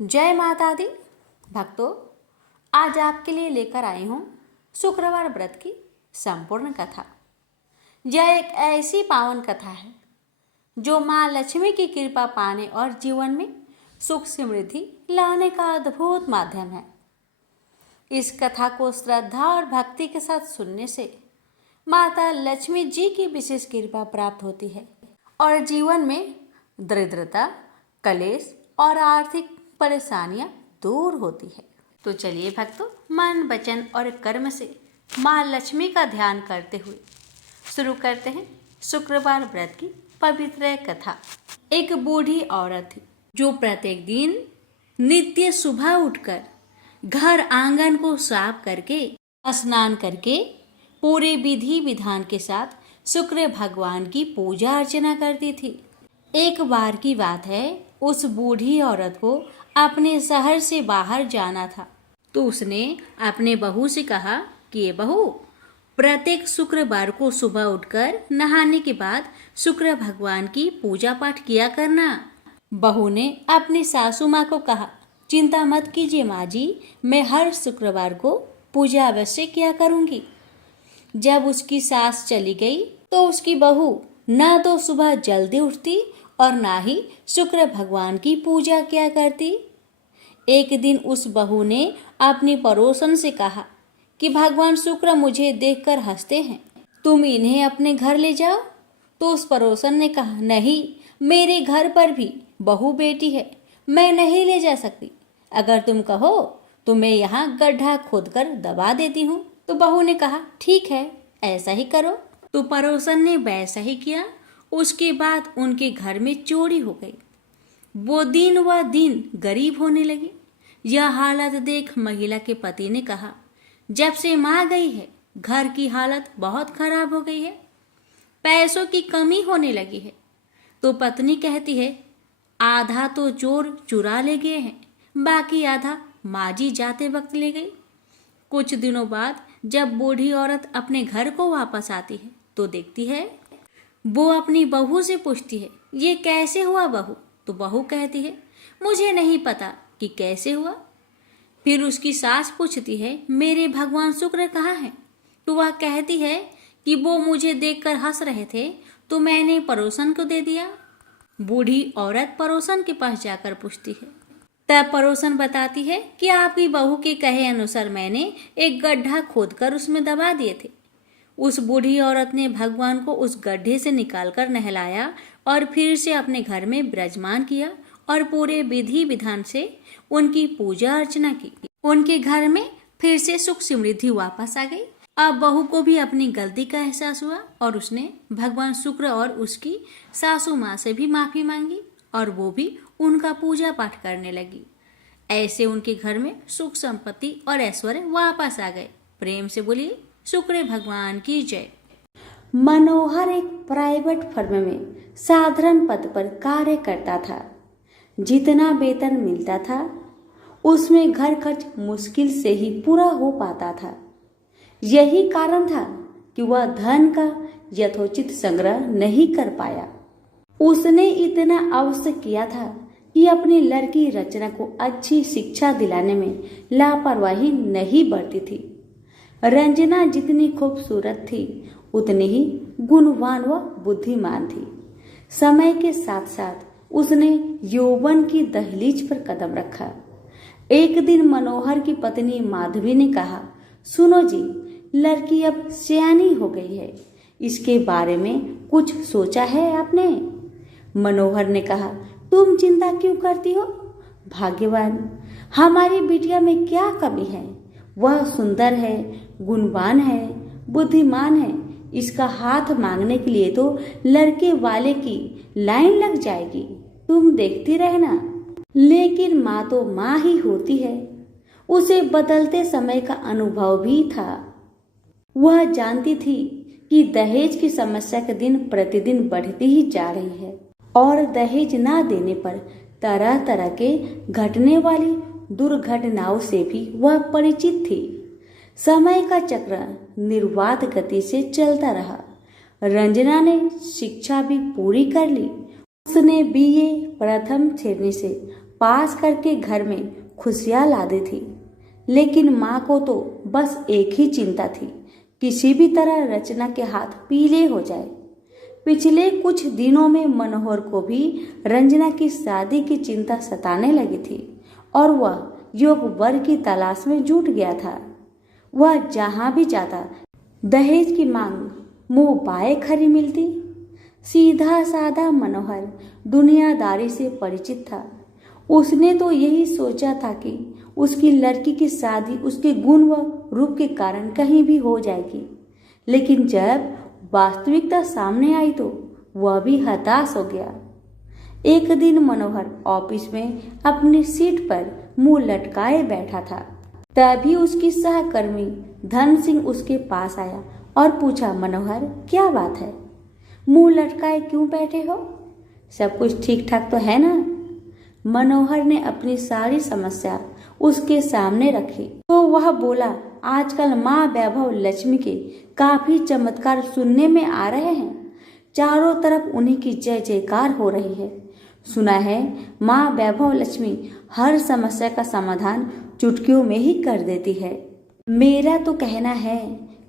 जय माता दी भक्तों, आज आपके लिए लेकर आई हूँ शुक्रवार व्रत की संपूर्ण कथा। यह एक ऐसी पावन कथा है जो माँ लक्ष्मी की कृपा पाने और जीवन में सुख समृद्धि लाने का अद्भुत माध्यम है। इस कथा को श्रद्धा और भक्ति के साथ सुनने से माता लक्ष्मी जी की विशेष कृपा प्राप्त होती है और जीवन में दरिद्रता, कलेश और आर्थिक परेशानियां दूर होती है। तो चलिए भक्तों, मन, वचन और कर्म से माँ लक्ष्मी का ध्यान करते हुए शुरू करते हैं शुक्रवार व्रत की पवित्र कथा। एक बूढ़ी औरत थी जो प्रत्येक दिन नित्य सुबह उठकर घर आंगन को साफ करके स्नान करके पूरे विधि विधान के साथ शुक्र भगवान की पूजा अर्चना करती थी। एक बार की बात है, उस बूढ़ी औरत को अपने शहर से बाहर जाना था, तो उसने अपने बहू से कहा कि ये बहू, प्रत्येक शुक्रवार को सुबह उठकर नहाने के बाद शुक्र भगवान की पूजा पाठ किया करना। बहू ने अपनी सासू माँ को कहा, चिंता मत कीजिए माँ जी, मैं हर शुक्रवार को पूजा अवश्य किया करूँगी। जब उसकी सास चली गई तो उसकी बहू न तो सुबह जल्दी उठती और ना ही शुक्र भगवान की पूजा किया करती। एक दिन उस बहू ने अपनी पड़ोसन से कहा कि भगवान शुक्र मुझे देखकर हंसते हैं, तुम इन्हें अपने घर ले जाओ। तो उस पड़ोसन ने कहा, नहीं, मेरे घर पर भी बहू बेटी है, मैं नहीं ले जा सकती। अगर तुम कहो तो मैं यहाँ गड्ढा खोदकर दबा देती हूँ। तो बहू ने कहा, ठीक है, ऐसा ही करो। तो पड़ोसन ने वैसा ही किया। उसके बाद उनके घर में चोरी हो गई। वो दिन व दिन गरीब होने लगी। यह हालत देख महिला के पति ने कहा, जब से माँ गई है घर की हालत बहुत खराब हो गई है, पैसों की कमी होने लगी है। तो पत्नी कहती है, आधा तो चोर चुरा ले गए हैं, बाकी आधा माँ जी जाते वक्त ले गई। कुछ दिनों बाद जब बूढ़ी औरत अपने घर को वापस आती है तो देखती है, वो अपनी बहू से पूछती है, ये कैसे हुआ बहू? तो बहू कहती है, मुझे नहीं पता कि कैसे हुआ। फिर उसकी सास पूछती है, मेरे भगवान शुक्र कहाँ हैं? तो वह कहती है कि वो मुझे देखकर हंस रहे थे तो मैंने पड़ोसन को दे दिया। बूढ़ी औरत पड़ोसन के पास जाकर पूछती है। तब पड़ोसन बताती है कि आपकी बहू के कहे अनुसार मैंने एक गड्ढा खोदकर उसमें दबा दिए थे। उस बूढ़ी औरत ने भगवान को उस गड्ढे से निकालकर नहलाया और फिर से अपने घर में विराजमान किया और पूरे विधि विधान से उनकी पूजा अर्चना की। उनके घर में फिर से सुख समृद्धि वापस आ गई। अब बहू को भी अपनी गलती का एहसास हुआ और उसने भगवान शुक्र और उसकी सासू माँ से भी माफी मांगी और वो भी उनका पूजा पाठ करने लगी। ऐसे उनके घर में सुख संपत्ति और ऐश्वर्य वापस आ गए। प्रेम से बोलिए, शुक्र भगवान की जय। मनोहर एक प्राइवेट फर्म में साधारण पद पर कार्य करता था। जितना वेतन मिलता था उसमें घर खर्च मुश्किल से ही पूरा हो पाता था। यही कारण था कि वह धन का यथोचित संग्रह नहीं कर पाया। उसने इतना अवश्य किया था कि अपनी लड़की रचना को अच्छी शिक्षा दिलाने में लापरवाही नहीं बरती थी। रंजना जितनी खूबसूरत थी उतनी ही गुणवान व बुद्धिमान थी। समय के साथ साथ उसने यौवन की दहलीज पर कदम रखा। एक दिन मनोहर की पत्नी माधवी ने कहा, सुनो जी, लड़की अब सयानी हो गई है, इसके बारे में कुछ सोचा है आपने? मनोहर ने कहा, तुम चिंता क्यों करती हो? भाग्यवान, हमारी बिटिया में क्या कमी है? वह सुंदर है, गुणवान है, बुद्धिमान है। इसका हाथ मांगने के लिए तो लड़के वाले की लाइन लग जाएगी, तुम देखती रहना। लेकिन माँ तो माँ ही होती है। उसे बदलते समय का अनुभव भी था। वह जानती थी कि दहेज की समस्या के दिन प्रतिदिन बढ़ती ही जा रही है और दहेज ना देने पर तरह तरह के घटने वाली दुर्घटनाओं से भी वह परिचित थी। समय का चक्र निर्वाध गति से चलता रहा। रंजना ने शिक्षा भी पूरी कर ली। उसने बीए प्रथम श्रेणी से पास करके घर में खुशियां ला दी थी। लेकिन माँ को तो बस एक ही चिंता थी, किसी भी तरह रचना के हाथ पीले हो जाए। पिछले कुछ दिनों में मनोहर को भी रंजना की शादी की चिंता सताने लगी थी और वह योग वर की तलाश में जुट गया था। वह जहां भी जाता दहेज की मांग मुंह बाए खरी मिलती। सीधा साधा मनोहर दुनियादारी से परिचित था। उसने तो यही सोचा था कि उसकी लड़की की शादी उसके गुण व रूप के कारण कहीं भी हो जाएगी। लेकिन जब वास्तविकता सामने आई तो वह भी हताश हो गया। एक दिन मनोहर ऑफिस में अपनी सीट पर मुंह लटकाए बैठा था। तभी उसकी सहकर्मी धन सिंह उसके पास आया और पूछा, मनोहर क्या बात है, मुंह लटकाए क्यों बैठे हो? सब कुछ ठीक ठाक तो है ना? मनोहर ने अपनी सारी समस्या उसके सामने रखी तो वह बोला, आजकल माँ वैभव लक्ष्मी के काफी चमत्कार सुनने में आ रहे हैं। चारों तरफ उन्हीं की जय जयकार हो रही है। सुना है माँ वैभव लक्ष्मी हर समस्या का समाधान चुटकियों में ही कर देती है। मेरा तो कहना है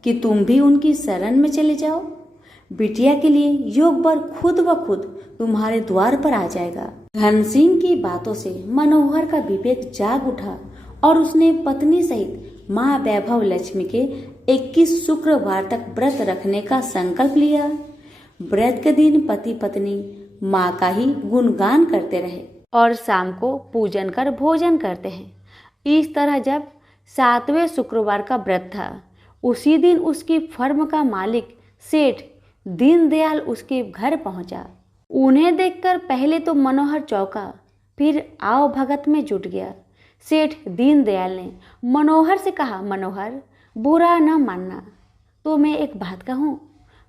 कि तुम भी उनकी शरण में चले जाओ। बिटिया के लिए योग वर खुद ब खुद तुम्हारे द्वार पर आ जाएगा। धन सिंह की बातों से मनोहर का विवेक जाग उठा और उसने पत्नी सहित माँ वैभव लक्ष्मी के 21 शुक्रवार तक व्रत रखने का संकल्प लिया। व्रत के दिन पति पत्नी माँ का ही गुणगान करते रहे और शाम को पूजन कर भोजन करते हैं। इस तरह जब 7वें शुक्रवार का व्रत था, उसी दिन उसकी फर्म का मालिक सेठ दीनदयाल उसके घर पहुंचा। उन्हें देखकर पहले तो मनोहर चौंका, फिर आओ भगत में जुट गया। सेठ दीनदयाल ने मनोहर से कहा, मनोहर बुरा न मानना, तो मैं एक बात कहूँ।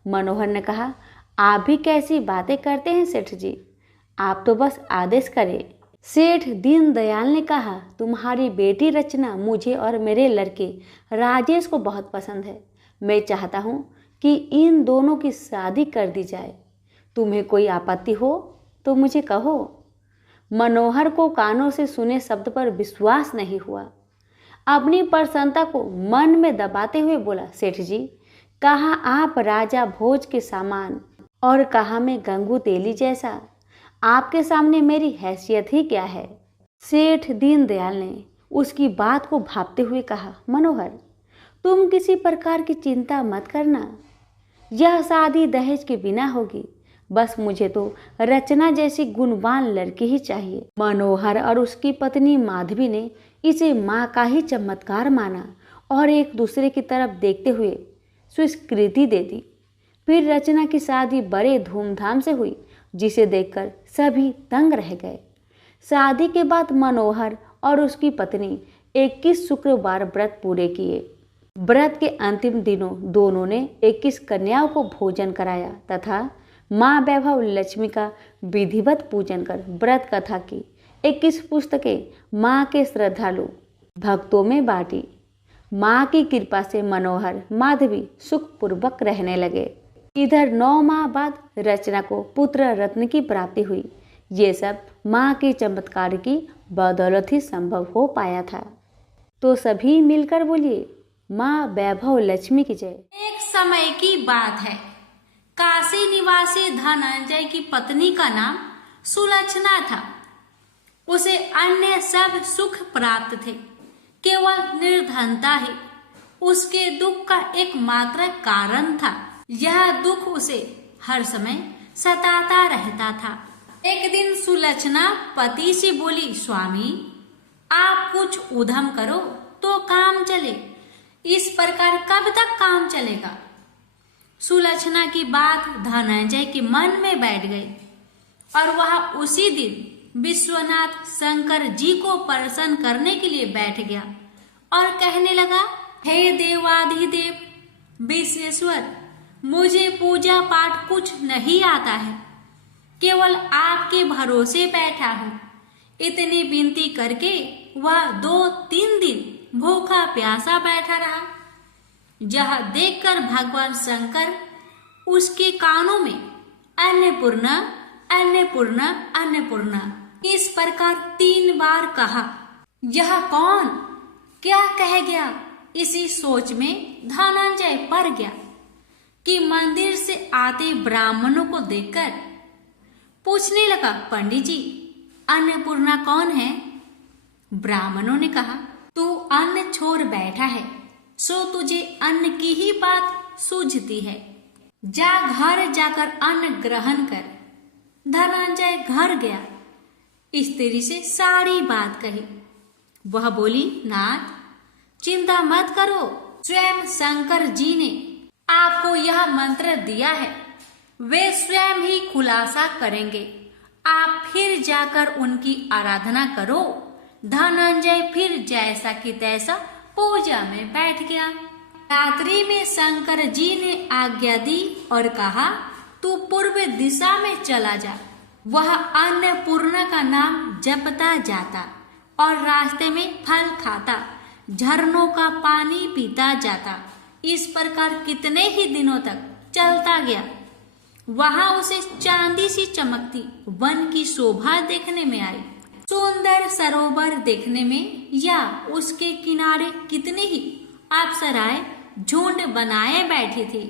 मनोहर ने कहा, आप भी कैसी बातें करते हैं सेठ जी, आप तो बस आदेश करें। सेठ दीनदयाल ने कहा, तुम्हारी बेटी रचना मुझे और मेरे लड़के राजेश को बहुत पसंद है। मैं चाहता हूँ कि इन दोनों की शादी कर दी जाए। तुम्हें कोई आपत्ति हो तो मुझे कहो। मनोहर को कानों से सुने शब्द पर विश्वास नहीं हुआ। अपनी प्रसन्नता को मन में दबाते हुए बोला, सेठ जी, कहा आप राजा भोज के सामान और कहा मैं गंगू तेली जैसा। आपके सामने मेरी हैसियत ही क्या है? सेठ दीनदयाल ने उसकी बात को भांपते हुए कहा, मनोहर तुम किसी प्रकार की चिंता मत करना, यह शादी दहेज के बिना होगी। बस मुझे तो रचना जैसी गुणवान लड़की ही चाहिए। मनोहर और उसकी पत्नी माधवी ने इसे माँ का ही चमत्कार माना और एक दूसरे की तरफ देखते हुए स्वीकृति दे दी। फिर रचना की शादी बड़े धूमधाम से हुई, जिसे देखकर सभी दंग रह गए। शादी के बाद मनोहर और उसकी पत्नी 21 शुक्रवार व्रत पूरे किए। व्रत के अंतिम दिनों दोनों ने 21 कन्याओं को भोजन कराया तथा माँ वैभव लक्ष्मी का विधिवत पूजन कर व्रत कथा की 21 पुस्तकें माँ के श्रद्धालु भक्तों में बांटी। माँ की कृपा से मनोहर माधवी सुखपूर्वक रहने लगे। इधर 9 माह बाद रचना को पुत्र रत्न की प्राप्ति हुई। ये सब माँ के चमत्कार की बदौलत ही संभव हो पाया था। तो सभी मिलकर बोलिए, माँ वैभव लक्ष्मी की जय। एक समय की बात है, काशी निवासी धनंजय की पत्नी का नाम सुलक्षणा था। उसे अन्य सब सुख प्राप्त थे, केवल निर्धनता ही उसके दुख का एकमात्र कारण था। यह दुख उसे हर समय सताता रहता था। एक दिन सुलक्षणा पति से बोली, स्वामी आप कुछ उद्यम करो तो काम चले, इस प्रकार कब तक काम चलेगा? सुलक्षणा की बात धनंजय के मन में बैठ गई और वह उसी दिन विश्वनाथ शंकर जी को प्रसन्न करने के लिए बैठ गया और कहने लगा, हे देवाधिदेव विश्वेश्वर, मुझे पूजा पाठ कुछ नहीं आता है, केवल आपके भरोसे बैठा हूँ। इतनी विनती करके वह 2-3 दिन भूखा प्यासा बैठा रहा। यह देखकर भगवान शंकर उसके कानों में अन्नपूर्णा अन्नपूर्णा अन्नपूर्णा इस प्रकार 3 बार कहा। यह कौन क्या कह गया, इसी सोच में धनंजय पड़ गया कि मंदिर से आते ब्राह्मणों को देखकर पूछने लगा, पंडित जी अन्नपूर्णा कौन है? ब्राह्मणों ने कहा, तू अन्न छोड़ बैठा है, सो तुझे अन्न की ही बात सूझती है। जा घर जाकर अन्न ग्रहण कर। धनंजय घर गया, स्त्री से सारी बात कही। वह बोली, नाथ चिंता मत करो, स्वयं शंकर जी ने आपको यह मंत्र दिया है, वे स्वयं ही खुलासा करेंगे, आप फिर जाकर उनकी आराधना करो। धनंजय फिर जैसा कि तैसा पूजा में बैठ गया। रात्रि में शंकर जी ने आज्ञा दी और कहा, तू पूर्व दिशा में चला जा। वह अन्नपूर्णा का नाम जपता जाता और रास्ते में फल खाता, झरनों का पानी पीता जाता। इस प्रकार कितने ही दिनों तक चलता गया। वहां उसे चांदी सी चमकती वन की शोभा देखने में आई। सुंदर सरोवर देखने में या उसके किनारे कितनी ही अप्सराएं झुंड बनाए बैठी थी।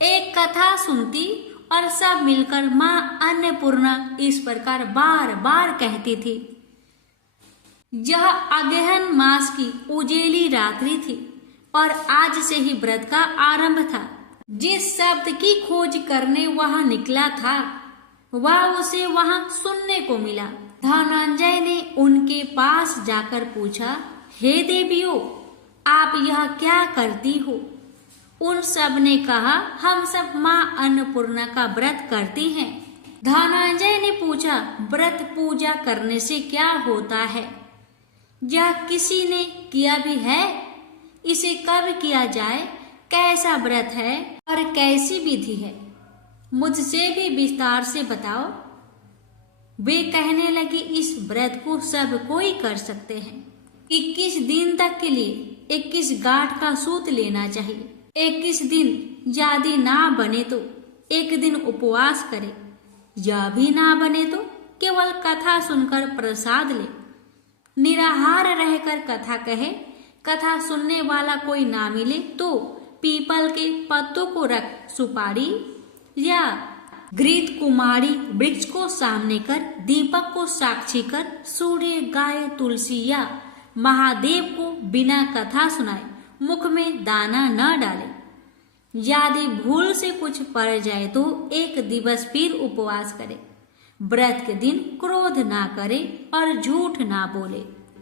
एक कथा सुनती और सब मिलकर मां अन्नपूर्णा इस प्रकार बार बार कहती थी। यह अगहन मास की उजेली रात्रि थी और आज से ही व्रत का आरंभ था। जिस शब्द की खोज करने वहां निकला था वह उसे वहां सुनने को मिला। धनंजय ने उनके पास जाकर पूछा, हे देवियों, आप यह क्या करती हो? उन सब ने कहा, हम सब मां अन्नपूर्णा का व्रत करती हैं। धनंजय ने पूछा, व्रत पूजा करने से क्या होता है? यह किसी ने किया भी है? इसे कब किया जाए? कैसा व्रत है और कैसी विधि है? मुझसे भी विस्तार से बताओ। वे कहने लगे, इस व्रत को सब कोई कर सकते हैं। 21 दिन तक के लिए 21 गांठ का सूत लेना चाहिए। 21 दिन यदि ना बने तो एक दिन उपवास करे, या भी ना बने तो केवल कथा सुनकर प्रसाद ले। निराहार रहकर कथा कहे, कथा सुनने वाला कोई ना मिले तो पीपल के पत्तों को रख सुपारी या घृत कुमारी वृक्ष को सामने कर, दीपक को साक्षी कर, सूर्य गाय तुलसी या महादेव को बिना कथा सुनाए मुख में दाना न डाले। यदि भूल से कुछ पड़ जाए तो एक दिवस फिर उपवास करे। व्रत के दिन क्रोध ना करे और झूठ ना बोले।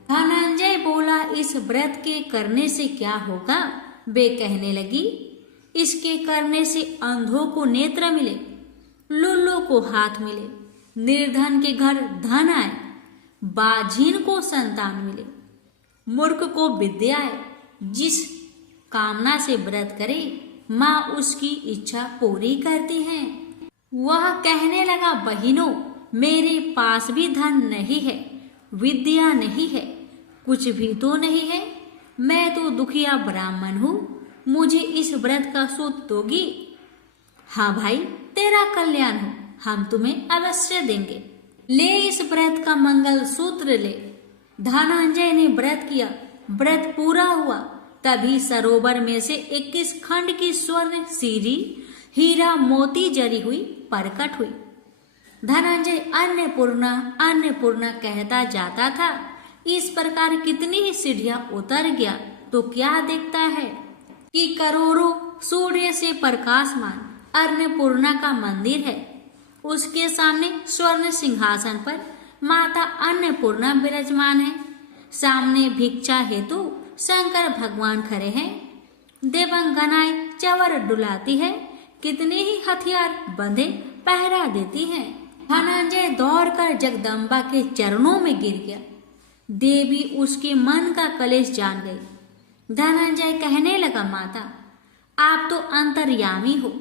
धनंजय बोला, इस व्रत के करने से क्या होगा? वे कहने लगी, इसके करने से अंधों को नेत्र मिले, लुल्लू को हाथ मिले, निर्धन के घर धन आए, बाझीन को संतान मिले, मूर्ख को विद्या आए। जिस कामना से व्रत करे माँ उसकी इच्छा पूरी करती है। वह कहने लगा, बहिनों, मेरे पास भी धन नहीं है, विद्या नहीं है, कुछ भी तो नहीं है। मैं तो दुखिया ब्राह्मण हूँ, मुझे इस व्रत का सूत दोगी? हाँ भाई, तेरा कल्याण हो, हम तुम्हें अवश्य देंगे। ले इस व्रत का मंगल सूत्र ले। धनंजय ने व्रत किया। व्रत पूरा हुआ तभी सरोवर में से 21 खंड की स्वर्ण सीरी हीरा मोती जरी हुई प्रकट हुई। धनंजय अन्नपूर्णा अन्नपूर्णा कहता जाता था। इस प्रकार कितनी ही सीढ़ियां उतर गया तो क्या देखता है कि करोड़ों सूर्य से प्रकाशमान अन्नपूर्णा का मंदिर है। उसके सामने स्वर्ण सिंहासन पर माता अन्नपूर्णा विराजमान है। सामने भिक्षा हेतु शंकर भगवान खड़े हैं। देवंगनाएं चवर डुलाती है, कितने ही हथियार बंधे पहरा देती हैं। धनंजय दौड़कर जगदम्बा के चरणों में गिर गया। देवी उसके मन का कलेश जान गई। धनंजय कहने लगा, माता, आप तो अंतर्यामी हो,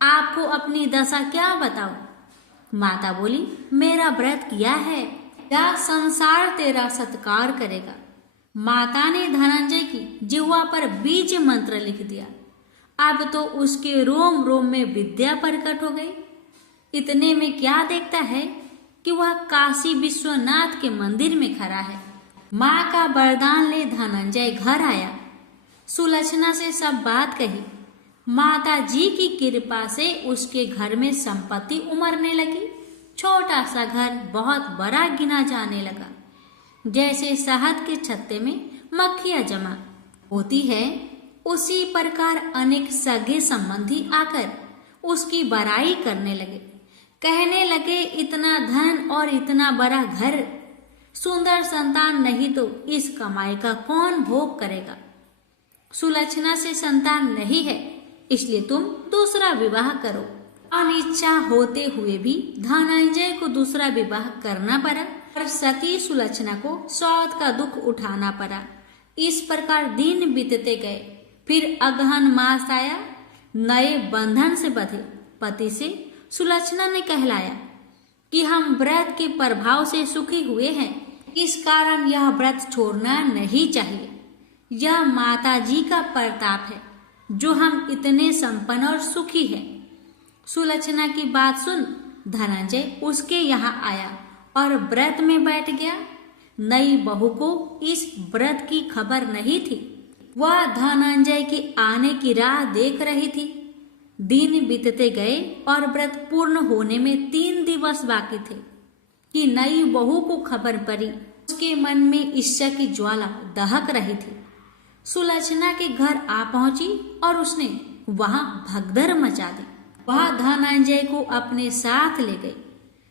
आपको अपनी दशा क्या बताओ? माता बोली, मेरा व्रत किया है, क्या संसार तेरा सत्कार करेगा। माता ने धनंजय की जिह्वा पर बीज मंत्र लिख दिया। अब तो उसके रोम रोम में विद्या प्रकट हो गई। इतने में क्या देखता है कि वह काशी विश्वनाथ के मंदिर में खड़ा है। माँ का वरदान ले धनंजय घर आया, सुलक्षणा से सब बात कही। माता जी की कृपा से उसके घर में संपत्ति उमड़ने लगी। छोटा सा घर बहुत बड़ा गिना जाने लगा। जैसे शहद के छत्ते में मक्खियां जमा होती है, उसी प्रकार अनेक सगे संबंधी आकर उसकी बड़ाई करने लगे। कहने लगे, इतना धन और इतना बड़ा घर, सुंदर संतान नहीं तो इस कमाई का कौन भोग करेगा। सुलक्षणा से संतान नहीं है, इसलिए तुम दूसरा विवाह करो। अनिच्छा होते हुए भी धनंजय को दूसरा विवाह करना पड़ा और सती सुलक्षणा को सौत का दुख उठाना पड़ा। इस प्रकार दिन बीतते गए। फिर अगहन मास आया। नए बंधन से बंधे पति से सुलक्षणा ने कहलाया कि हम व्रत के प्रभाव से सुखी हुए हैं, इस कारण यह व्रत छोड़ना नहीं चाहिए। यह माता जी का प्रताप है जो हम इतने संपन्न और सुखी हैं। सुलक्षणा की बात सुन धनंजय उसके यहाँ आया और व्रत में बैठ गया। नई बहू को इस व्रत की खबर नहीं थी। वह धनंजय के आने की राह देख रही थी। दिन बीतते गए और व्रत पूर्ण होने में 3 दिवस बाकी थे कि नई बहू को खबर पड़ी। उसके मन में ईर्ष्या की ज्वाला दहक रही थी। सुलक्षणा के घर आ पहुंची और उसने वहां भगदड़ मचा दी। वह धनंजय को अपने साथ ले गई।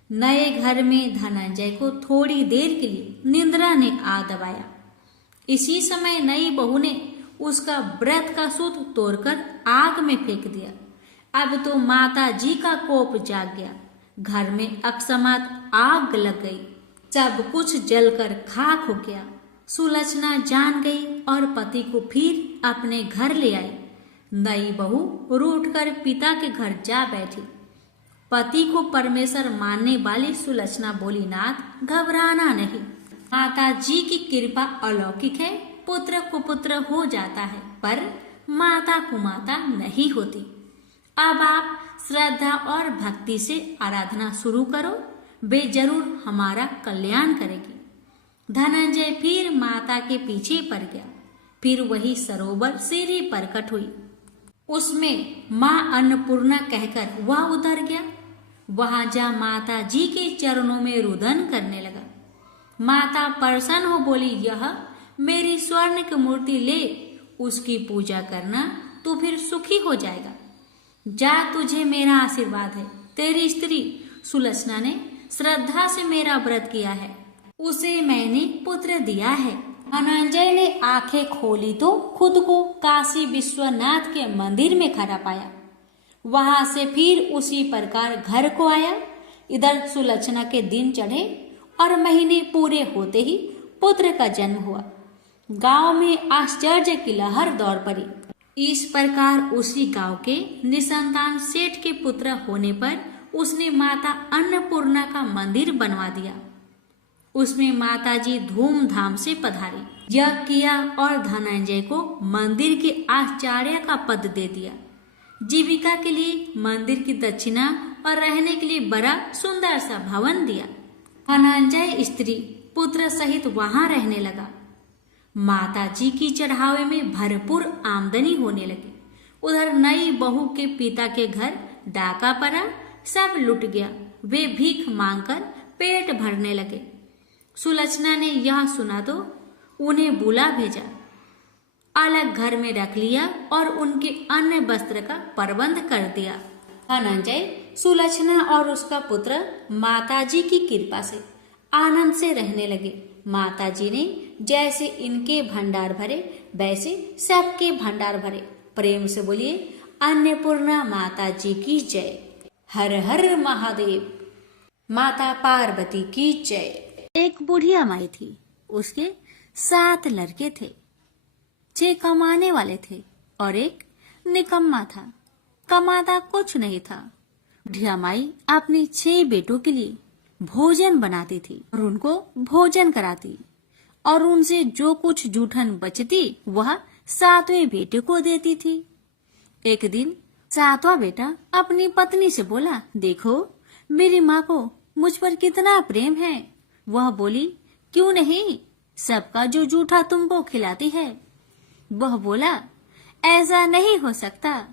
नए घर में धनंजय को थोड़ी देर के लिए निद्रा ने आ दबाया। इसी समय नई बहू ने उसका व्रत का सूत तोड़कर आग में फेंक दिया। अब तो माता जी का कोप जाग गया। घर में अकस्मात आग लग गई। सब कुछ जलकर खाक हो गया। सुलक्षणा जान गई और पति को फिर अपने घर ले आई। नई बहू रूठकर पिता के घर जा बैठी। पति को परमेश्वर मानने वाली सुलक्षणा बोली, नाथ घबराना नहीं, माता जी की कृपा अलौकिक है। पुत्र कुपुत्र हो जाता है पर माता कुमाता नहीं होती। अब आप श्रद्धा और भक्ति से आराधना शुरू करो, वे जरूर हमारा कल्याण करेगी। धनंजय फिर माता के पीछे पड़ गया। फिर वही सरोवर सीढ़ी प्रकट हुई। उसमें माँ अन्नपूर्णा कहकर वह उतर गया। वहां जा माता जी के चरणों में रुदन करने लगा। माता प्रसन्न हो बोली, यह मेरी स्वर्ण की मूर्ति ले, उसकी पूजा करना, तू फिर सुखी हो जाएगा। जा, तुझे मेरा आशीर्वाद है। तेरी स्त्री सुलक्षणा ने श्रद्धा से मेरा व्रत किया है, उसे मैंने पुत्र दिया है। धनंजय ने आंखें खोली तो खुद को काशी विश्वनाथ के मंदिर में खड़ा पाया। वहां से फिर उसी प्रकार घर को आया। इधर सुलक्षणा के दिन चढ़े और महीने पूरे होते ही पुत्र का जन्म हुआ। गांव में आश्चर्य की लहर दौड़ पड़ी। इस प्रकार उसी गांव के निसंतान सेठ के पुत्र होने पर उसने माता अन्नपूर्णा का मंदिर बनवा दिया। उसमें माता जी धूमधाम से पधारी, यज्ञ किया और धनंजय को मंदिर के आचार्य का पद दे दिया। जीविका के लिए मंदिर की दक्षिणा और रहने के लिए बड़ा सुंदर सा भवन दिया। धनंजय स्त्री पुत्र सहित वहां रहने लगा। माता जी की चढ़ावे में भरपूर आमदनी होने लगी। उधर नई बहू के पिता के घर डाका पड़ा, सब लुट गया। वे भीख मांगकर पेट भरने लगे। सुलक्षणा ने यह सुना तो उन्हें बुला भेजा, अलग घर में रख लिया और उनके अन्य वस्त्र का प्रबंध कर दिया। धनंजय, सुलक्षणा और उसका पुत्र माताजी की कृपा से आनंद से रहने लगे। माताजी ने जैसे इनके भंडार भरे वैसे सबके भंडार भरे। प्रेम से बोलिए, अन्नपूर्णा माता जी की जय। हर हर महादेव। माता पार्वती की जय। एक बुढ़िया माई थी। उसके 7 लड़के थे। 6 कमाने वाले थे और एक निकम्मा था, कमाता कुछ नहीं था। बुढ़िया माई अपने 6 बेटों के लिए भोजन बनाती थी और उनको भोजन कराती और उनसे जो कुछ जूठन बचती वह 7वें बेटे को देती थी। एक दिन 7वां बेटा अपनी पत्नी से बोला, देखो मेरी माँ को मुझ पर कितना प्रेम है। वह बोली, क्यों नहीं, सबका जो जूठा तुमको खिलाती है। वह बोला, ऐसा नहीं हो सकता।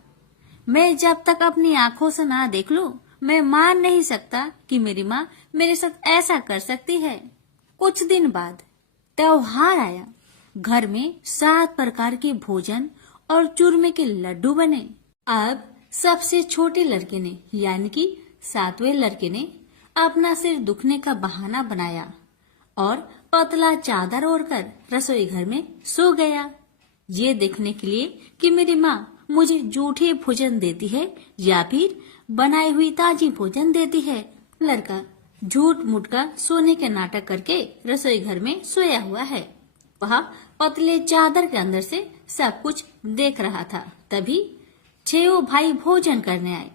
मैं जब तक अपनी आंखों से ना देख लूं, मैं मान नहीं सकता कि मेरी माँ मेरे साथ ऐसा कर सकती है। कुछ दिन बाद त्योहार आया। घर में 7 प्रकार के भोजन और चूरमे के लड्डू बने। अब सबसे छोटे लड़के ने, यानी कि 7वें लड़के ने, अपना सिर दुखने का बहाना बनाया और पतला चादर ओढ़कर रसोई घर में सो गया, ये देखने के लिए कि मेरी माँ मुझे जूठे भोजन देती है या फिर बनाई हुई ताजी भोजन देती है। लड़का झूठ मूठ का सोने के नाटक करके रसोई घर में सोया हुआ है। वह पतले चादर के अंदर से सब कुछ देख रहा था। तभी 6 भाई भोजन करने आए।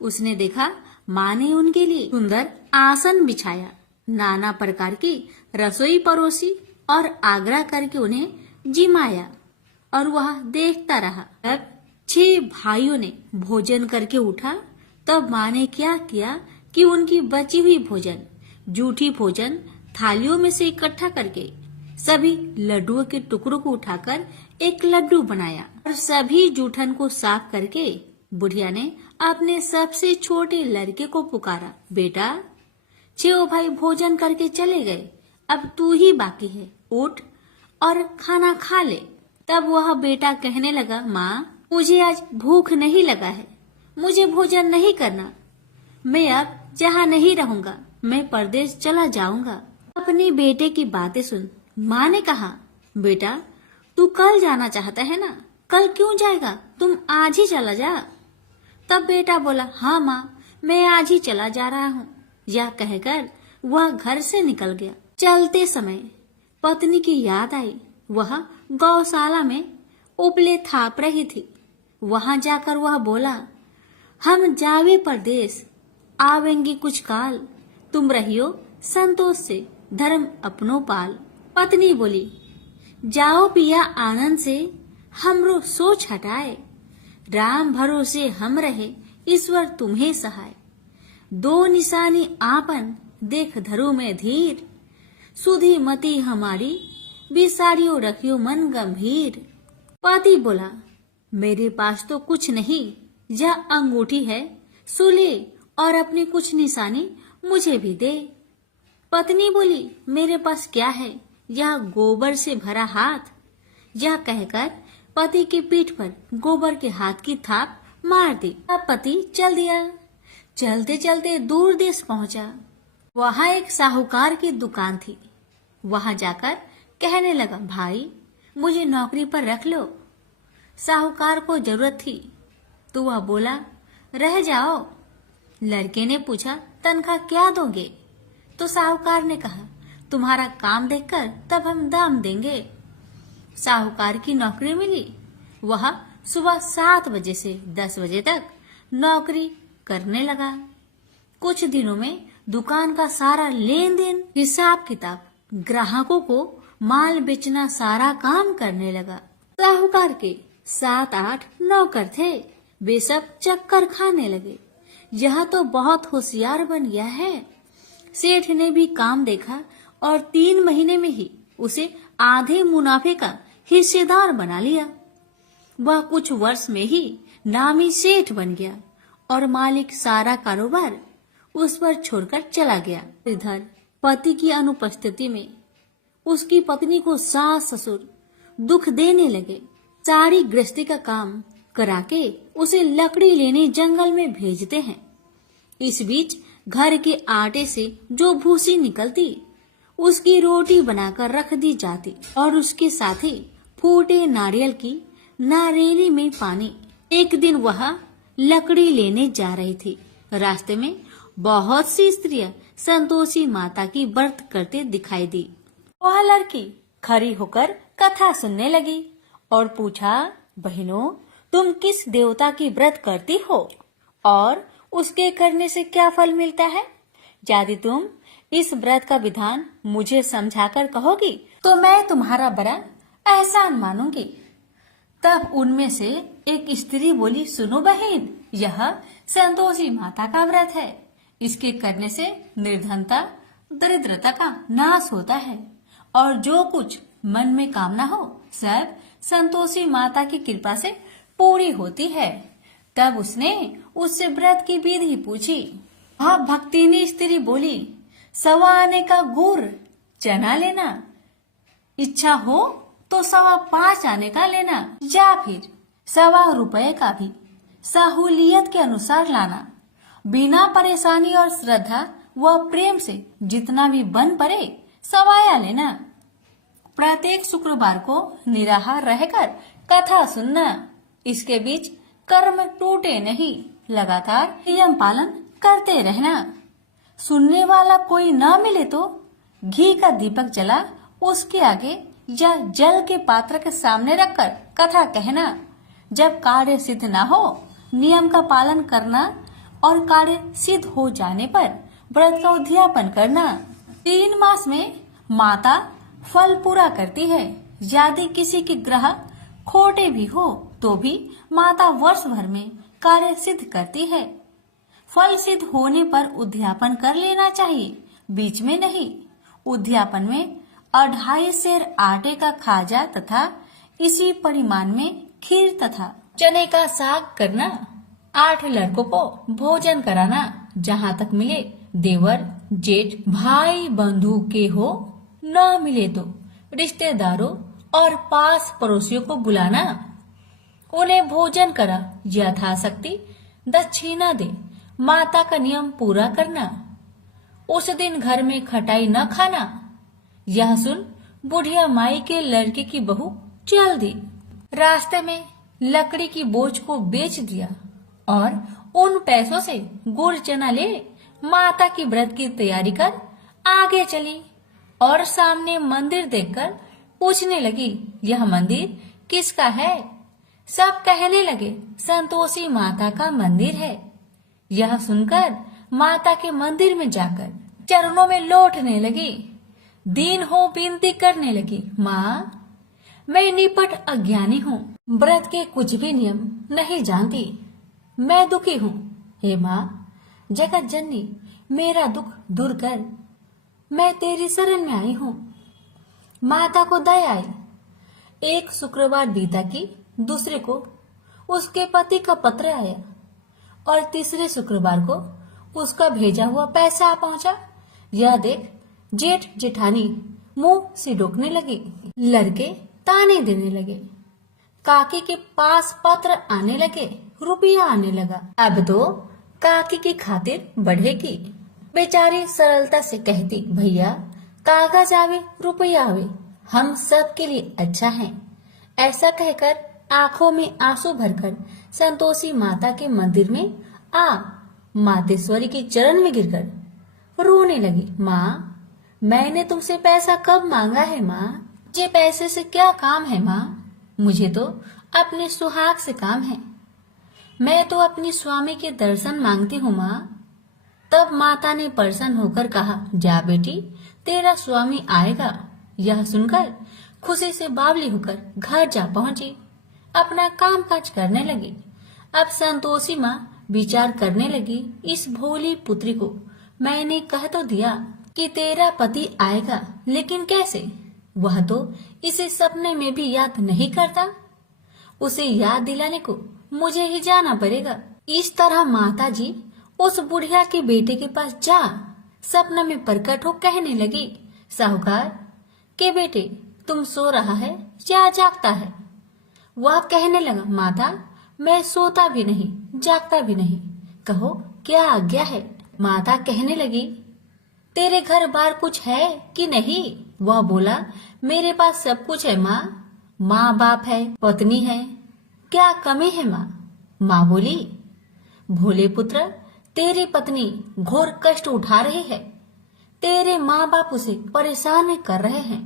उसने देखा माँ ने उनके लिए सुंदर आसन बिछाया, नाना प्रकार की रसोई परोसी और आग्रह करके उन्हें जिमाया और वह देखता रहा। तब 6 भाइयों ने भोजन करके उठा। तब माँ ने क्या किया कि उनकी बची हुई भोजन, जूठी भोजन थालियों में से इकट्ठा करके सभी लड्डुओं के टुकड़ों को उठाकर एक लड्डू बनाया और सभी जूठन को साफ करके बुढ़िया ने अपने सबसे छोटे लड़के को पुकारा, बेटा 6 भाई भोजन करके चले गए, अब तू ही बाकी है, उठ और खाना खा ले। तब वह बेटा कहने लगा, माँ मुझे आज भूख नहीं लगा है, मुझे भोजन नहीं करना, मैं अब जहाँ नहीं रहूंगा, मैं परदेश चला जाऊंगा। अपने बेटे की बातें सुन माँ ने कहा, बेटा तू कल जाना चाहता है ना, कल क्यों जाएगा, तुम आज ही चला जा। तब बेटा बोला, हाँ माँ, मैं आज ही चला जा रहा हूँ। यह कहकर वह घर से निकल गया। चलते समय पत्नी की याद आई। वह गौशाला में उपले थाप रही थी। वहां जाकर वह बोला, हम जावे परदेश, आवेंगे कुछ काल, तुम रहियो संतोष से, धर्म अपनो पाल। पत्नी बोली, जाओ पिया आनंद से, हमरो सोच हटाए, राम भरोसे हम रहे, ईश्वर तुम्हें सहाय। 2 निशानी आपन, देख धरो में धीर, सुधी मती हमारी, बिसारियो रखियो मन गंभीर। पति बोला, मेरे पास तो कुछ नहीं, यह अंगूठी है, सुले और अपनी कुछ निशानी मुझे भी दे। पत्नी बोली, मेरे पास क्या है, यह गोबर से भरा हाथ। यह कहकर पति के पीठ पर गोबर के हाथ की थाप मार दी। अब पति चल दिया। चलते चलते दूर देश पहुंचा। वहां एक साहूकार की दुकान थी। वहां जाकर कहने लगा, भाई मुझे नौकरी पर रख लो। साहूकार को जरूरत थी तो वह बोला, रह जाओ। लड़के ने पूछा, तनख्वाह क्या दोगे? तो साहूकार ने कहा, तुम्हारा काम देखकर तब हम दाम देंगे। साहूकार की नौकरी मिली। वह सुबह 7 बजे से 10 बजे तक नौकरी करने लगा। कुछ दिनों में दुकान का सारा लेन देन, हिसाब किताब, ग्राहकों को माल बेचना, सारा काम करने लगा। साहूकार के 7-8 नौकर थे। वे सब चक्कर खाने लगे। यह तो बहुत होशियार बन गया है। सेठ ने भी काम देखा और 3 महीने में ही उसे आधे मुनाफे का हिस्सेदार बना लिया। वह कुछ वर्ष में ही नामी सेठ बन गया और मालिक सारा कारोबार उस पर छोड़कर चला गया। इधर पति की अनुपस्थिति में उसकी पत्नी को सास ससुर दुख देने लगे। सारी गृहस्थी का काम करा के उसे लकड़ी लेने जंगल में भेजते हैं। इस बीच घर के आटे से जो भूसी निकलती, उसकी रोटी बनाकर रख दी जाती और उसके साथ ही फूटे नारियल की नारेली में पानी। एक दिन वह लकड़ी लेने जा रही थी। रास्ते में बहुत सी स्त्रियां संतोषी माता की व्रत करते दिखाई दी। वह लड़की खड़ी होकर कथा सुनने लगी और पूछा, बहनों तुम किस देवता की व्रत करती हो और उसके करने से क्या फल मिलता है? यदि तुम इस व्रत का विधान मुझे समझाकर कहोगी तो मैं तुम्हारा बड़ा एहसान मानूंगी। तब उनमें से एक स्त्री बोली, सुनो बहन, यह संतोषी माता का व्रत है। इसके करने से निर्धनता, दरिद्रता का नाश होता है और जो कुछ मन में कामना हो सब संतोषी माता की कृपा से पूरी होती है। तब उसने उससे व्रत की विधि पूछी। भक्तिनी स्त्री बोली, 1.25 आने का गुड़ चना लेना, इच्छा हो तो 5.25 आने का लेना, या फिर 1.25 रुपए का भी सहूलियत के अनुसार लाना। बिना परेशानी और श्रद्धा व प्रेम से जितना भी बन पड़े 1.25 लेना। प्रत्येक शुक्रवार को निराहार रहकर कथा सुनना। इसके बीच कर्म टूटे नहीं, लगातार नियम पालन करते रहना। सुनने वाला कोई न मिले तो घी का दीपक जला उसके आगे या जल के पात्र के सामने रखकर कथा कहना। जब कार्य सिद्ध न हो नियम का पालन करना और कार्य सिद्ध हो जाने पर व्रत का उद्यापन करना। 3 मास में माता फल पूरा करती है। यदि किसी के ग्रह खोटे भी हो तो भी माता वर्ष भर में कार्य सिद्ध करती है। फल सिद्ध होने पर उद्यापन कर लेना चाहिए, बीच में नहीं। उद्यापन में 2.5 सेर आटे का खाजा तथा इसी परिमाण में खीर तथा चने का साग करना। 8 लड़कों को भोजन कराना। जहाँ तक मिले देवर, जेठ, भाई बंधु के हो, न मिले तो रिश्तेदारों और पास पड़ोसियों को बुलाना। उन्हें भोजन करा, यथाशक्ति दक्षिणा दे। माता का नियम पूरा करना। उस दिन घर में खटाई न खाना। यह सुन बुढ़िया माई के लड़के की बहू चल दी। रास्ते में लकड़ी की बोझ को बेच दिया और उन पैसों से गुड़ चना ले माता की व्रत की तैयारी कर आगे चली और सामने मंदिर देखकर पूछने लगी, यह मंदिर किसका है? सब कहने लगे, संतोषी माता का मंदिर है। यह सुनकर माता के मंदिर में जाकर चरणों में लौटने लगी। दीन हो विनती करने लगी, माँ मैं निपट अज्ञानी हूँ, व्रत के कुछ भी नियम नहीं जानती, मैं दुखी हूँ। हे माँ जगत जननी मेरा दुख दूर कर, मैं तेरी शरण में आई हूँ। माता को दया आई। एक शुक्रवार बीता कि दूसरे को उसके पति का पत्र आया और तीसरे शुक्रवार को उसका भेजा हुआ पैसा आ पहुंचा। यह देख जेठ जेठानी मुंह से रोकने लगी। लड़के ताने देने लगे। काकी के पास पत्र आने लगे, रुपया आने लगा। अब तो काकी की खातिर बढ़ेगी। बेचारी सरलता से कहती, भैया कागज आवे रुपया आवे, हम सब के लिए अच्छा है। ऐसा कहकर आंखों में आंसू भरकर संतोषी माता के मंदिर में आ मातेश्वरी के चरण में गिरकर रोने लगी। माँ मैंने तुमसे पैसा कब मांगा है माँ? मुझे पैसे से क्या काम है माँ? मुझे तो अपने सुहाग से काम है। मैं तो अपनी स्वामी के दर्शन मांगती हूँ माँ। तब माता ने प्रसन्न होकर कहा, जा बेटी तेरा स्वामी आएगा। यह सुनकर खुशी से बावली होकर घर जा पहुंची, अपना काम काज करने लगी। अब संतोषी माँ विचार करने लगी, इस भोली पुत्री को मैंने कह तो दिया कि तेरा पति आएगा, लेकिन कैसे? वह तो इसे सपने में भी याद नहीं करता। उसे याद दिलाने को मुझे ही जाना पड़ेगा। इस तरह माता जी उस बुढ़िया के बेटे के पास जा सपना में प्रकट हो कहने लगी, साहूकार के बेटे तुम सो रहा है या जागता है? वह कहने लगा, माता मैं सोता भी नहीं जागता भी नहीं, कहो क्या आज्ञा है? माता कहने लगी, तेरे घर बार कुछ है कि नहीं? वह बोला, मेरे पास सब कुछ है माँ। माँ बाप है, पत्नी है, क्या कमी है माँ? माँ बोली, भोले पुत्र तेरी पत्नी घोर कष्ट उठा रही है, तेरे माँ बाप उसे परेशान कर रहे हैं,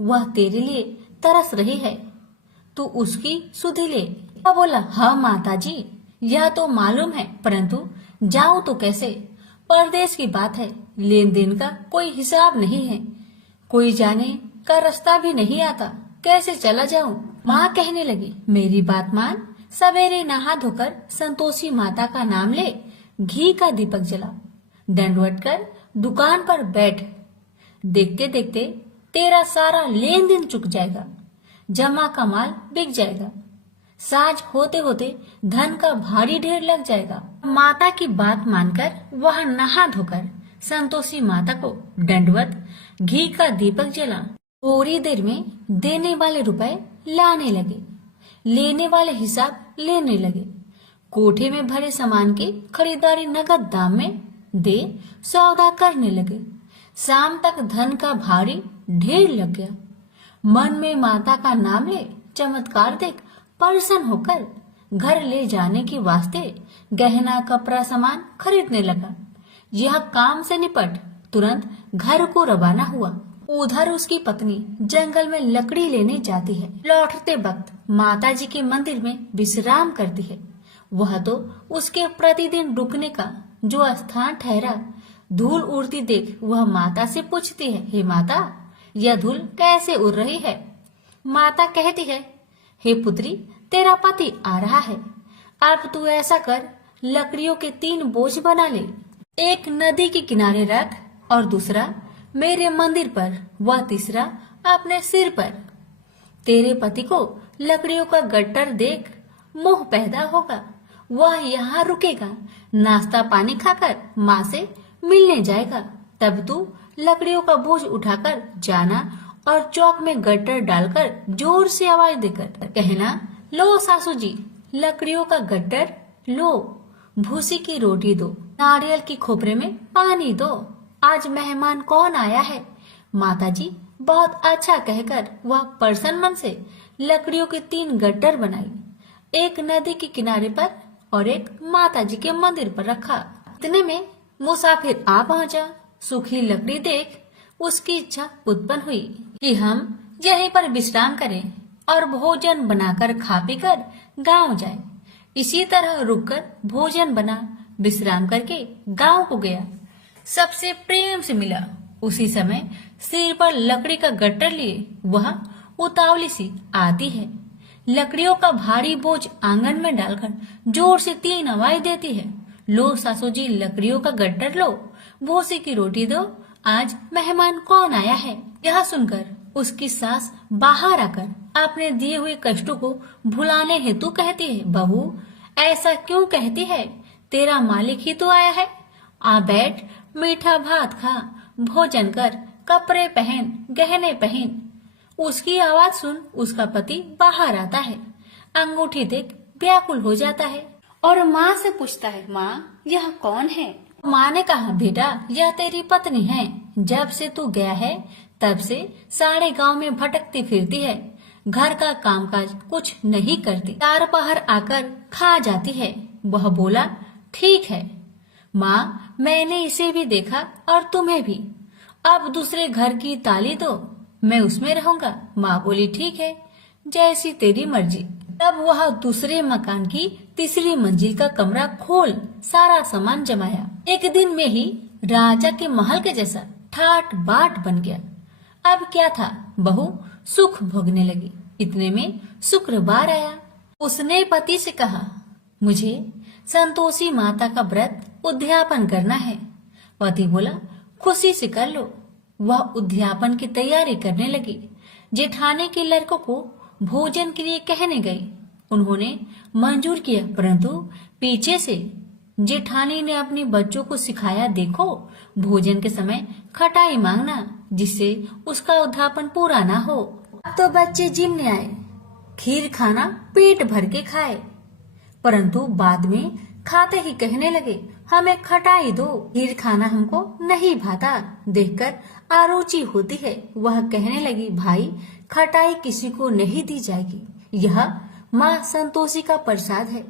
वह तेरे लिए तरस रही है, तू उसकी सुधि ले। वह बोला, हाँ माता जी यह तो मालूम है, परंतु जाऊं तो कैसे? परदेश की बात है, लेन देन का कोई हिसाब नहीं है, कोई जाने का रास्ता भी नहीं आता, कैसे चला जाऊं? माँ कहने लगी, मेरी बात मान, सवेरे नहा धोकर संतोषी माता का नाम ले, घी का दीपक जला, दंडवत कर दुकान पर बैठ। देखते देखते तेरा सारा लेन देन चुक जाएगा, जमा का माल बिक जाएगा, साज होते होते धन का भारी ढेर लग जाएगा। माता की बात मानकर वह नहा धोकर संतोषी माता को दंडवत घी का दीपक जला। थोड़ी देर में देने वाले रुपए लाने लगे, लेने वाले हिसाब लेने लगे। कोठे में भरे सामान की खरीदारी नगद दाम में दे सौदा करने लगे। शाम तक धन का भारी ढेर लग गया। मन में माता का नाम ले चमत्कार देख प्रसन्न होकर घर ले जाने के वास्ते गहना कपड़ा सामान खरीदने लगा। यह काम से निपट तुरंत घर को रवाना हुआ। उधर उसकी पत्नी जंगल में लकड़ी लेने जाती है। लौटते वक्त माता जी के मंदिर में विश्राम करती है। वह तो उसके प्रतिदिन रुकने का जो स्थान ठहरा। धूल उड़ती देख वह माता से पूछती है, हे माता, यह धूल कैसे उड़ रही है? माता कहती है, हे पुत्री, तेरा पति आ रहा है। अब तू ऐसा कर, लकड़ियों के 3 बोझ बना ले, एक नदी के किनारे रख और दूसरा मेरे मंदिर पर, वह तीसरा अपने सिर पर। तेरे पति को लकड़ियों का गट्टर देख मोह पैदा होगा। वह यहाँ रुकेगा, नाश्ता पानी खाकर माँ से मिलने जाएगा। तब तू लकड़ियों का बोझ उठाकर जाना और चौक में गट्टर डालकर जोर से आवाज देकर कहना, लो सासू जी, लकड़ियों का गट्टर लो, भूसी की रोटी दो, नारियल की खोपरे में पानी दो, आज मेहमान कौन आया है? माता जी बहुत अच्छा कहकर वह प्रसन्न मन से लकड़ियों के 3 गट्टर बनाई, एक नदी के किनारे पर और एक माता जी के मंदिर पर रखा। इतने में मुसाफिर आ पहुंचा। सूखी लकड़ी देख उसकी इच्छा उत्पन्न हुई कि हम यहीं पर विश्राम करें और भोजन बनाकर खा पीकर गांव जाएं। इसी तरह रुककर भोजन बना, विश्राम करके गांव को गया। सबसे प्रेम से मिला। उसी समय सिर पर लकड़ी का गट्टर लिए वह उतावली सी आती है। लकड़ियों का भारी बोझ आंगन में डालकर जोर से 3 आवाज देती है, लो सासू जी, लकड़ियों का गट्टर लो, भूसी की रोटी दो, आज मेहमान कौन आया है? यह सुनकर उसकी सास बाहर आकर अपने दिए हुए कष्टों को भुलाने हेतु कहती है, बहू ऐसा क्यों कहती है? तेरा मालिक ही तो आया है। आ बैठ, मीठा भात खा, भोजन कर, कपड़े पहन, गहने पहन। उसकी आवाज सुन उसका पति बाहर आता है। अंगूठी देख व्याकुल हो जाता है और माँ से पूछता है, माँ यह कौन है? माँ ने कहा, बेटा यह तेरी पत्नी है। जब से तू गया है तब से सारे गांव में भटकती फिरती है, घर का कामकाज कुछ नहीं करती, 4 पहर आकर खा जाती है। वह बोला, ठीक है माँ, मैंने इसे भी देखा और तुम्हें भी। अब दूसरे घर की ताली दो, मैं उसमें रहूंगा। माँ बोली, ठीक है, जैसी तेरी मर्जी। तब वह दूसरे मकान की 3री मंजिल का कमरा खोल सारा सामान जमाया। एक दिन में ही राजा के महल के जैसा ठाट बाट बन गया। अब क्या था, बहू सुख भोगने लगी। इतने में शुक्रवार आया। उसने पति से कहा, मुझे संतोषी माता का व्रत उद्यापन करना है। पति बोला, खुशी से कर लो। वह उद्यापन की तैयारी करने लगी। जेठानी के लड़कों को भोजन के लिए कहने गई। उन्होंने मंजूर किया, परंतु पीछे से जेठानी ने अपने बच्चों को सिखाया, देखो भोजन के समय खटाई मांगना, जिससे उसका उद्यापन पूरा ना हो। अब तो बच्चे जिमने आए, खीर खाना पेट भर के खाए, परंतु बाद में खाते ही कहने लगे, हमें खटाई दो, खीर खाना हमको नहीं भाता, देखकर आरुचि होती है। वह कहने लगी, भाई खटाई किसी को नहीं दी जाएगी, यह माँ संतोषी का प्रसाद है।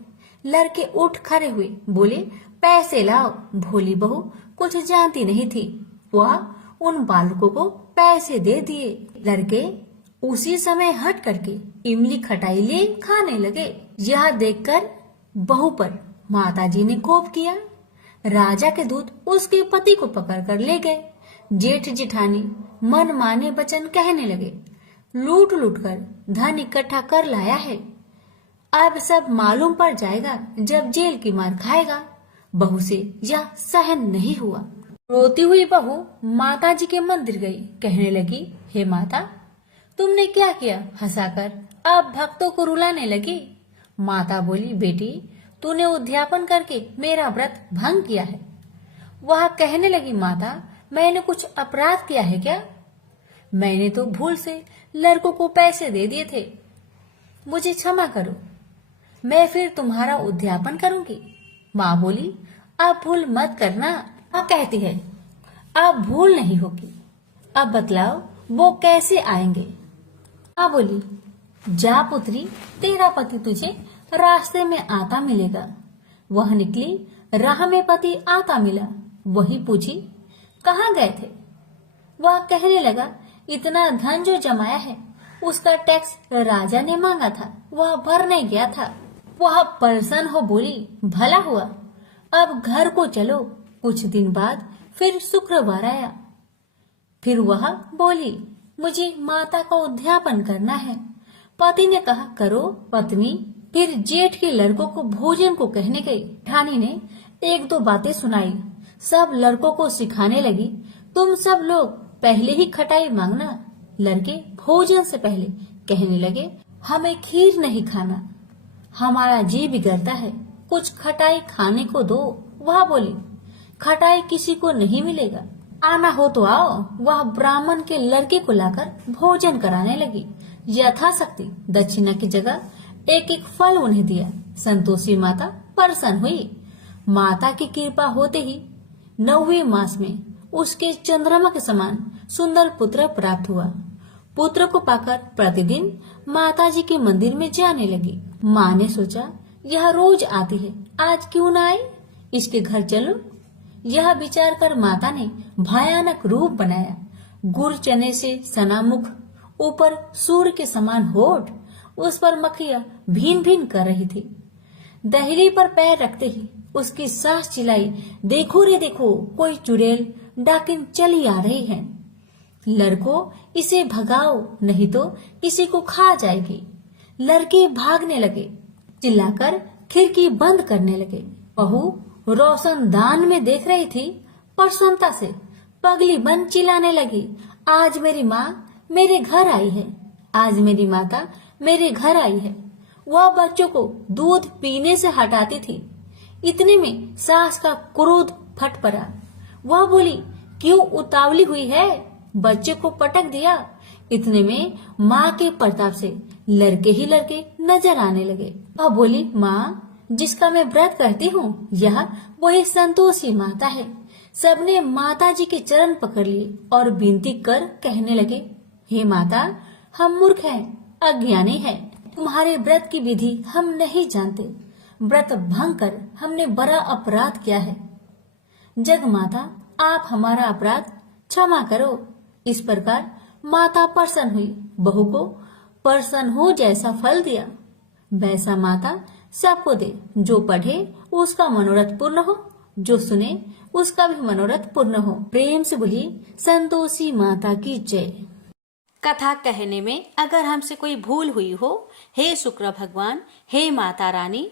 लड़के उठ खड़े हुए, बोले, पैसे लाओ। भोली बहू कुछ जानती नहीं थी, वह उन बालकों को पैसे दे दिए। लड़के उसी समय हट करके इमली खटाई ले खाने लगे। यह देखकर बहू पर माताजी ने कोप किया। राजा के दूत उसके पति को पकड़कर ले गए। जेठ जेठानी मन माने वचन कहने लगे, लूट लूट कर धन इकट्ठा कर लाया है, अब सब मालूम पड़ जाएगा जब जेल की मार खाएगा। बहू से यह सहन नहीं हुआ। रोती हुई बहू माता जी के मंदिर गई। कहने लगी, हे माता, तुमने क्या किया? हंसाकर अब भक्तों को रुलाने लगी। माता बोली, बेटी, तूने उद्यापन करके मेरा व्रत भंग किया है। वह कहने लगी, माता, मैंने कुछ अपराध किया है क्या? मैंने तो भूल से लड़कों को पैसे दे दिए थे, मुझे क्षमा करो, मैं फिर तुम्हारा उद्यापन करूंगी। माँ बोली, अब भूल मत करना। माँ कहती है, अब भूल नहीं होगी, अब बतलाओ वो कैसे आएंगे? माँ बोली, जा पुत्री, तेरा पति तुझे रास्ते में आता मिलेगा। वह निकली, राह में पति आता मिला। वही पूछी, कहाँ गए थे? वह कहने लगा, इतना धन जो जमाया है उसका टैक्स राजा ने मांगा था, वह भरने गया था। वह परेशान हो बोली, भला हुआ, अब घर को चलो। कुछ दिन बाद फिर शुक्रवार आया। फिर वह बोली, मुझे माता का उद्यापन करना है। पति ने कहा, करो। पत्नी फिर जेठ के लड़कों को भोजन को कहने गई। ठानी ने एक दो बातें सुनाई। सब लड़कों को सिखाने लगी, तुम सब लोग पहले ही खटाई मांगना। लड़के भोजन से पहले कहने लगे, हमें खीर नहीं खाना, हमारा जी बिगड़ता है, कुछ खटाई खाने को दो। वह बोली, खटाई किसी को नहीं मिलेगा, आना हो तो आओ। वह ब्राह्मण के लड़के को लाकर भोजन कराने लगी। यथाशक्ति दक्षिणा की जगह एक एक फल उन्हें दिया। संतोषी माता प्रसन्न हुई। माता की कृपा होते ही 9वें मास में उसके चंद्रमा के समान सुंदर पुत्र प्राप्त हुआ। पुत्र को पाकर प्रतिदिन माता जी के मंदिर में जाने लगी। माँ ने सोचा, यह रोज आती है, आज क्यों न आई, इसके घर चलो। यह विचार कर माता ने भयानक रूप बनाया। गुड़ चने से सना मुख, ऊपर सूर्य के समान होठ, उस पर मक्खियां भीन भीन कर रही थी। दहली पर पैर रखते ही उसकी सांस चिल्लाई, देखो रे देखो, कोई चुड़ैल डाकिन चली आ रही है। लड़कों, इसे भगाओ, नहीं तो किसी को खा जाएगी। लड़के भागने लगे, चिल्लाकर खिड़की बंद करने लगे। बहू रोशन दान में देख रही थी। प्रसन्नता से पगली बन चिल्लाने लगी, आज मेरी माँ मेरे घर आई है, आज मेरी माता मेरे घर आई है। वह बच्चों को दूध पीने से हटाती थी। इतने में सास का क्रोध फट पड़ा। वह बोली, क्यों उतावली हुई है, बच्चे को पटक दिया। इतने में माँ के प्रताप से लड़के ही लड़के नजर आने लगे। वह बोली, माँ, जिसका मैं व्रत करती हूँ, यह वही संतोषी माता है। सबने माता जी के चरण पकड़ लिए और विनती कर कहने लगे, हे माता, हम मूर्ख हैं, अज्ञानी हैं, तुम्हारे व्रत की विधि हम नहीं जानते। व्रत भंग कर हमने बड़ा अपराध किया है। जग माता, आप हमारा अपराध क्षमा करो। इस प्रकार माता प्रसन्न हुई। बहू को प्रसन्न हो जैसा फल दिया, वैसा माता सबको दे। जो पढ़े उसका मनोरथ पूर्ण हो, जो सुने उसका भी मनोरथ पूर्ण हो। प्रेम से बोलिए, संतोषी माता की जय। कथा कहने में अगर हमसे कोई भूल हुई हो, हे शुक्र भगवान, हे माता रानी,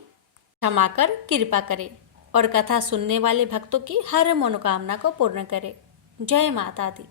क्षमा कर कृपा करे और कथा सुनने वाले भक्तों की हर मनोकामना को पूर्ण करे। जय माता दी।